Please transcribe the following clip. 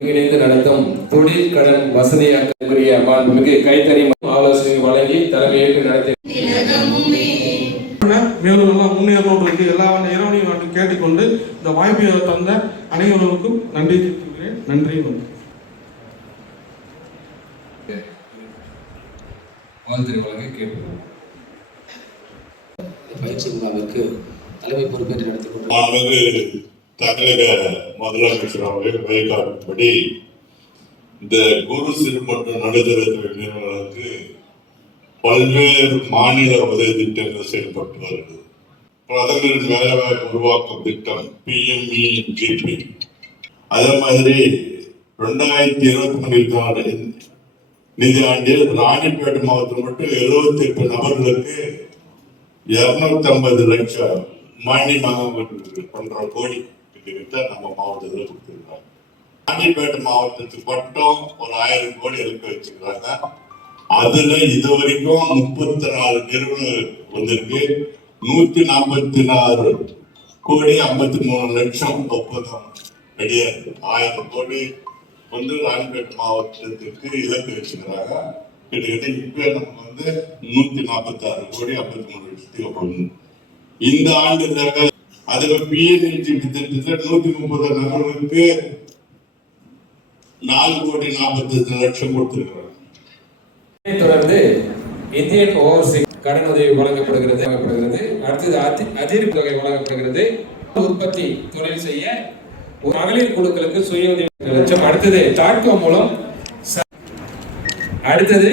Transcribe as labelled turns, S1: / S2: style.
S1: ஒருங்கிணைந்து நடத்தும் தொழில் கடன் வசதியாக்கக்கூடிய மாண்புமிகு கைத்தறி ஆலோசனை வழங்கி தலைமையேற்று நடத்தி
S2: மேலும் எல்லாம் முன்னேறணும் எல்லா இறைவனையும் நான் கேட்டுக்கொண்டு இந்த வாய்ப்பை தந்த அனைவருக்கும் நன்றி தெரிவிக்கிறேன். நன்றி வணக்கம்.
S1: வாழ்த்துறை வழங்க கேட்டுக்கொள்கிறோம்
S3: பயிற்சி முகாமிற்கு தலைமை பொறுப்பேற்று நடத்தி கொண்டு
S4: தமிழக முதலமைச்சர் அவர்கள் வழிகாட்டும்படி இந்த குரு சிறு மற்றும் நடுத்தர தொழில் நிறுவனங்களுக்கு பல்வேறு மாநில உதவி திட்டங்கள் செயல்பட்டு வருகிறது பிரதமரின் வேலைவாய்ப்பு உருவாக்கும் திட்டம் பிஎம்இ ஜிபி அதே மாதிரி ரெண்டாயிரத்தி இருபத்தி மூணு இருபத்தி நாலு நிதியாண்டில் ராணிப்பேட்டை மாவட்டம் மட்டும் எழுபத்தி எட்டு நபர்களுக்கு இருநூத்தி ஐம்பது லட்சம் மானியமாக பண்ற கோடி. கிட்ட நம்ம மாவட்டத்தில் கொடுத்துருக்கோம் ராணிப்பேட்டை மாவட்டத்துக்கு மட்டும் ஒரு ஆயிரம் கோடி இருக்க வச்சுக்கிறாங்க அதுல இது வரைக்கும் முப்பத்தி நாலு நிறுவனம் வந்திருக்கு. நூத்தி நாற்பத்தி நாலு கோடி ஐம்பத்தி மூணு லட்சம் ஒப்பந்தம் ரெடியா இருக்கு ஆயிரம் கோடி வந்து ராணிப்பேட்டை மாவட்டத்திற்கு இலக்கு வச்சுக்கிறாங்க கிட்டத்தட்ட இப்ப நமக்கு வந்து நூத்தி நாற்பத்தி ஆறு கோடி ஐம்பத்தி மூணு லட்சத்துக்கு ஒப்பந்தம் இந்த ஆண்டு அதுல பிஎன்இஜி திட்டத்தில் நூத்தி முப்பது நபர்களுக்கு நாலு கோடி நாற்பத்தி லட்சம்
S1: கொடுத்திருக்கிறார் தொடர்ந்து இந்தியன் ஓவர்சி கடன் உதவி வழங்கப்படுகிறது வழங்கப்படுகிறது. அடுத்தது அதி அதிர்வு தொகை வழங்கப்படுகிறது. உற்பத்தி தொழில் செய்ய ஒரு மகளிர் குழுக்களுக்கு சுய உதவி லட்சம். அடுத்தது தாட்கோ மூலம் அடுத்தது